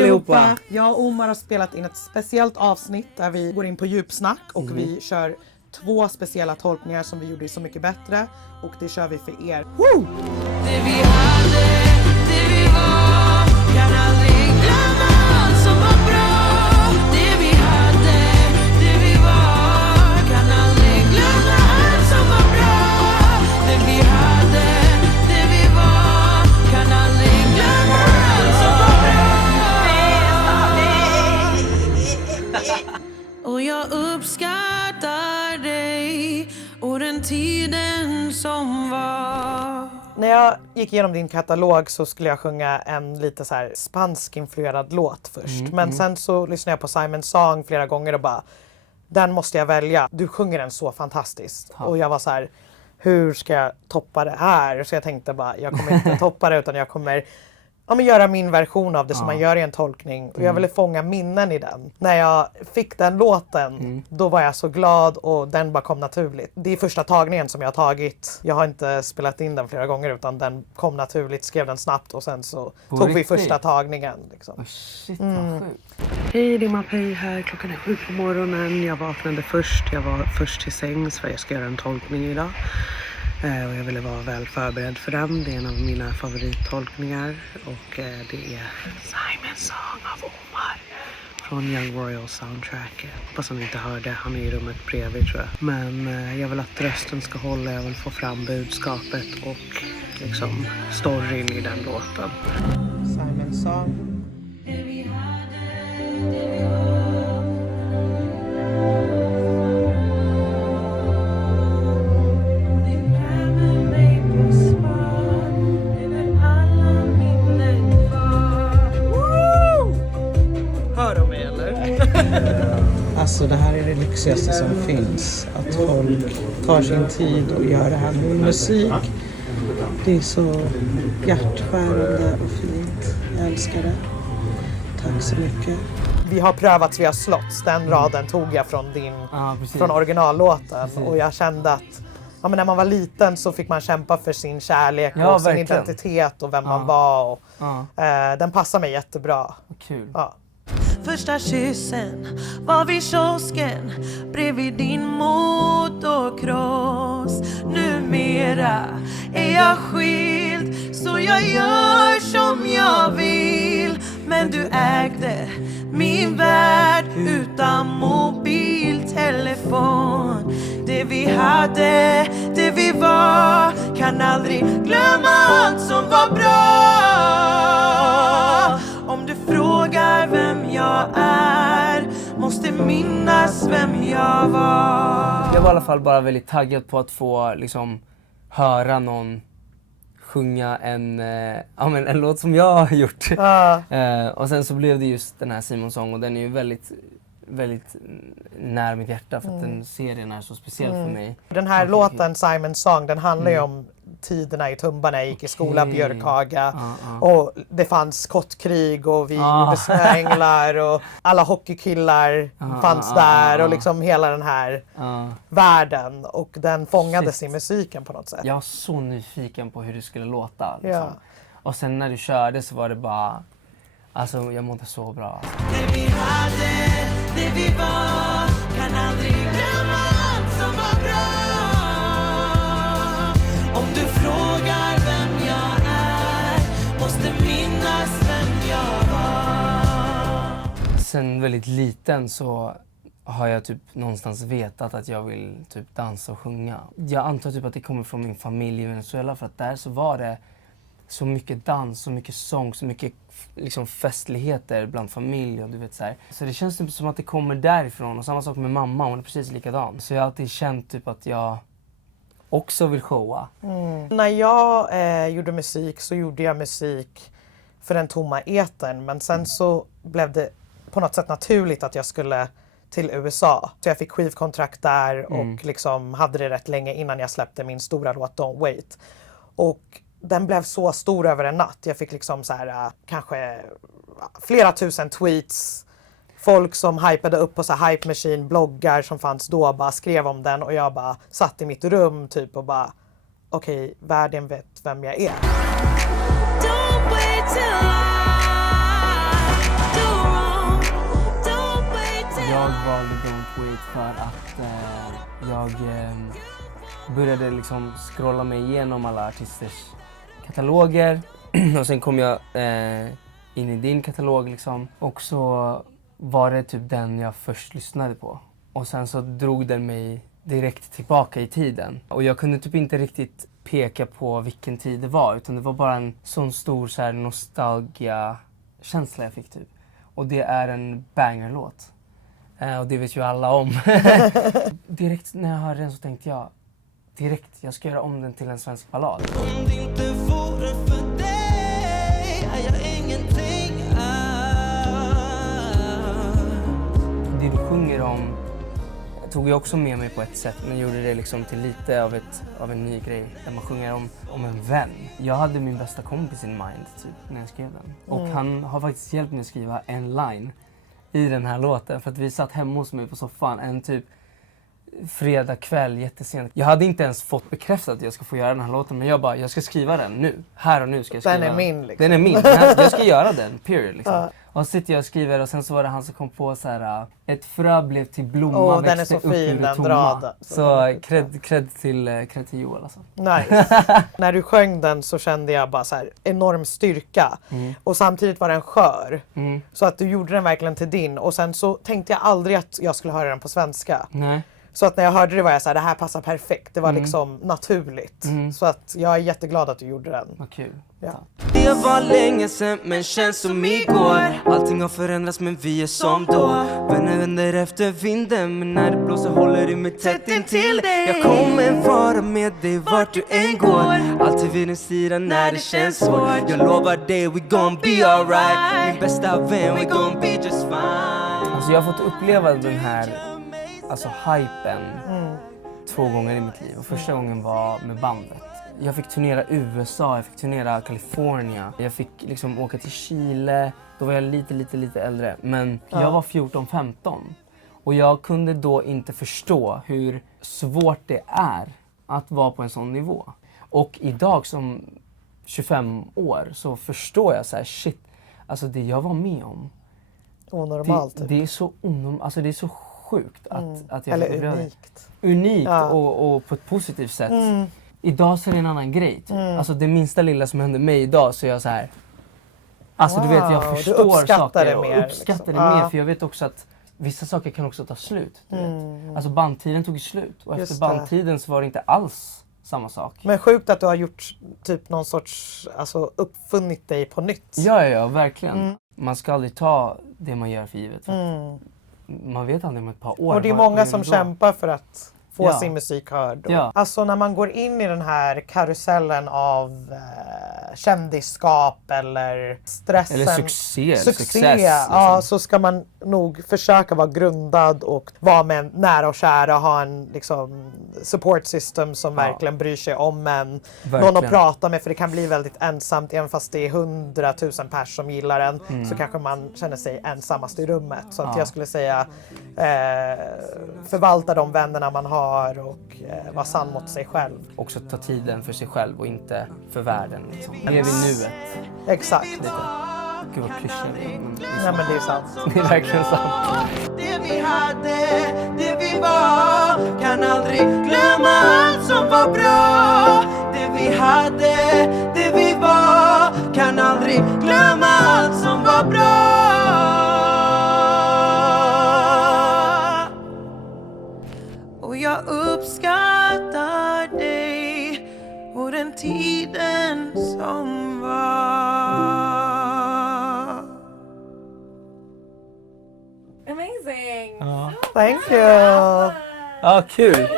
allihopa! Jag och Omar har spelat in ett speciellt avsnitt där vi går in på djupsnack och vi kör 2 speciella tolkningar som vi gjorde Så mycket bättre, och det kör vi för er. Woo! Det vi hade, det vi var, kan aldrig glömma allt som var bra. Det vi hade, det vi var, kan aldrig glömma allt som var bra. Det vi hade, det vi var, kan aldrig glömma allt som var bra. Och jag uppskattar dig och den tiden som var. När jag gick igenom din katalog så skulle jag sjunga en lite så här spansk-influerad låt först. Men sen så lyssnade jag på Simon Song flera gånger och bara, den måste jag välja. Du sjunger den så fantastiskt. Och jag var så här, hur ska jag toppa det här? Så jag tänkte bara, jag kommer inte toppa det utan jag kommer göra min version av det som man gör i en tolkning. Och jag ville fånga minnen i den. När jag fick den låten, då var jag så glad och den bara kom naturligt. Det är första tagningen som jag har tagit. Jag har inte spelat in den flera gånger utan den kom naturligt, skrev den snabbt och sen så tog vi första tagningen. Liksom. Shit, vad sjukt. Hej, det är Mapei här. Klockan är 7 på morgonen. Jag vaknade först. Jag var först till sängs för jag ska göra en tolkning idag. Och jag ville vara väl förberedd för den. Det är en av mina favorittolkningar. Och det är Simon Song av Omar från Young Royal soundtrack. Hoppas han inte hörde. Han är i rummet bredvid tror jag. Men jag vill att rösten ska hålla. Jag vill få fram budskapet och liksom storyn i den låten. Simon Song. Alltså det här är det lyxigaste som finns. Att folk tar sin tid och gör det här med musik. Det är så hjärtskärande och fint. Jag älskar det. Tack så mycket. Vi har prövats, vi har slåtts. Den raden tog jag från från originallåten. Precis. Och jag kände att när man var liten så fick man kämpa för sin kärlek och sin identitet och vem man var. Och, den passar mig jättebra. Kul. Ja. Första kyssen var vid kiosken bredvid din motocross. Numera är jag skild så jag gör som jag vill. Men du ägde min värld utan mobiltelefon. Det vi hade, det vi var, kan aldrig glömma allt som var bra. Om du frågar vem jag är, måste minnas vem jag var. Jag var i alla fall bara väldigt taggad på att få liksom höra någon sjunga en låt som jag har gjort. Och sen så blev det just den här Simon Song och den är ju väldigt, väldigt nära mitt hjärta för att den serien är så speciell för mig. Den här låten Simon Song, den handlar ju om tiderna i Tumba när jag gick i skola, Björkhaga. Och det fanns skottkrig och vi gjorde snöänglar och alla hockeykillar fanns där och liksom hela den här världen. Och den fångades i musiken på något sätt. Jag var så nyfiken på hur det skulle låta. Liksom. Och sen när du körde så var det bara, alltså jag mådde så bra. Det vi hade, det vi var, kan aldrig glömma allt som var bra. Om du frågar vem jag är, måste minnas vem jag var. Sen väldigt liten så har jag typ någonstans vetat att jag vill typ dansa och sjunga. Jag antar typ att det kommer från min familj i Venezuela för att där så var det så mycket dans, så mycket sång, så mycket liksom festligheter bland familj och du vet så här. Så det känns typ som att det kommer därifrån och samma sak med mamma, hon är precis likadan. Så jag har alltid känt typ att jag också vill showa. När jag gjorde musik så gjorde jag musik för den tomma etern, men sen så blev det på något sätt naturligt att jag skulle till USA. Så jag fick skivkontrakt där och liksom hade det rätt länge innan jag släppte min stora låt Don't Wait. Och den blev så stor över en natt. Jag fick liksom så här kanske flera tusen tweets. Folk som hypade upp på så här Hype Machine, bloggar som fanns då bara skrev om den och jag bara satt i mitt rum typ och bara okej, världen vet vem jag är. Don't wait till I Upweight för att jag började liksom scrolla mig igenom alla artisters kataloger och sen kom jag in i din katalog liksom. Och så var det typ den jag först lyssnade på. Och sen så drog den mig direkt tillbaka i tiden. Och jag kunde typ inte riktigt peka på vilken tid det var, utan det var bara en sån stor så här nostalgia-känsla jag fick typ. Och det är en banger-låt. Och det vet ju alla om. Direkt när jag hörde den så tänkte jag, jag ska göra om den till en svensk ballad. Om det inte vore för dig är jag ingenting. Det du sjunger om tog jag också med mig på ett sätt, men gjorde det liksom till lite av en ny grej där man sjunger om en vän. Jag hade min bästa kompis in mind typ, när jag skrev den. Och han har faktiskt hjälpt mig att skriva en line i den här låten för att vi satt hemma hos mig på soffan en typ fredag kväll jättesent. Jag hade inte ens fått bekräftat att jag ska få göra den här låten, men jag ska skriva den nu. Här och nu ska jag skriva den. Den är min liksom. Den är min. Jag ska göra den, period liksom. Och så sitter jag och skriver och sen så var det han som kom på så här: ett frö blev till blomma, den är växte så upp fin, ur det den tomma. draden. Så cred till Joel alltså. Nice. När du sjöng den så kände jag bara så här enorm styrka. Och samtidigt var den skör. Så att du gjorde den verkligen till din. Och sen så tänkte jag aldrig att jag skulle höra den på svenska. Nej. Så att när jag hörde det var jag så här, det här passar perfekt. Det var liksom naturligt. Så att jag är jätteglad att du gjorde den. Vad kul. Ja. Det var länge sen men känns som igår. Allting har förändrats men vi är som då. Vänner vänder efter vinden, men när det blåser håller du mig tätt intill dig. Jag kommer vara med dig vart du än går. Alltid vid din sida när det känns svårt. Jag lovar dig, we gon' be alright. Min bästa vän, we gon' be just fine. Alltså jag har fått uppleva den här hypen 2 gånger i mitt liv. Och första gången var med bandet. Jag fick turnera USA, jag fick turnera California. Jag fick liksom åka till Chile. Då var jag lite äldre. Men jag var 14-15. Och jag kunde då inte förstå hur svårt det är att vara på en sån nivå. Och idag som 25 år så förstår jag så här, shit. Alltså det jag var med om. Onormalt. Det är så alltså det är så sjukt att jag Eller fick uppleva det. unikt. Unikt och på ett positivt sätt. Idag så är det en annan grej. Alltså det minsta lilla som hände mig idag så är jag så här. Alltså du vet, jag förstår saker och uppskattar det mer. För jag vet också att vissa saker kan också ta slut. Du vet. Alltså bandtiden tog slut. Och efter bandtiden så var det inte alls samma sak. Men sjukt att du har gjort typ någon sorts, alltså uppfunnit dig på nytt. Ja, verkligen. Man ska aldrig ta det man gör för givet. För man vet aldrig om ett par år. Och det är många som kämpar för att få sin musik hörd. Ja. Alltså när man går in i den här karusellen av kändisskap eller stressen. Eller succé. Ja, liksom. så ska man nog försöka vara grundad och vara med nära och kära. Ha en liksom, support system som verkligen bryr sig om en. Någon att prata med, för det kan bli väldigt ensamt. Även fast det är 100 000 personer som gillar en så kanske man känner sig ensammast i rummet. Så att jag skulle säga förvalta de vännerna man har och vara sann mot sig själv. Också ta tiden för sig själv och inte för världen. Liksom. Lev i nuet. Exakt. Lite. Gud vad klyschigt. Nej men det är sant. Det är verkligen sant. Det vi hade, det vi var, kan aldrig glömma allt som var bra. Det vi hade, det vi var, kan aldrig glömma allt som var bra. Och jag uppskattar dig och den tiden som var. Amazing! Thank you! Ja, kul.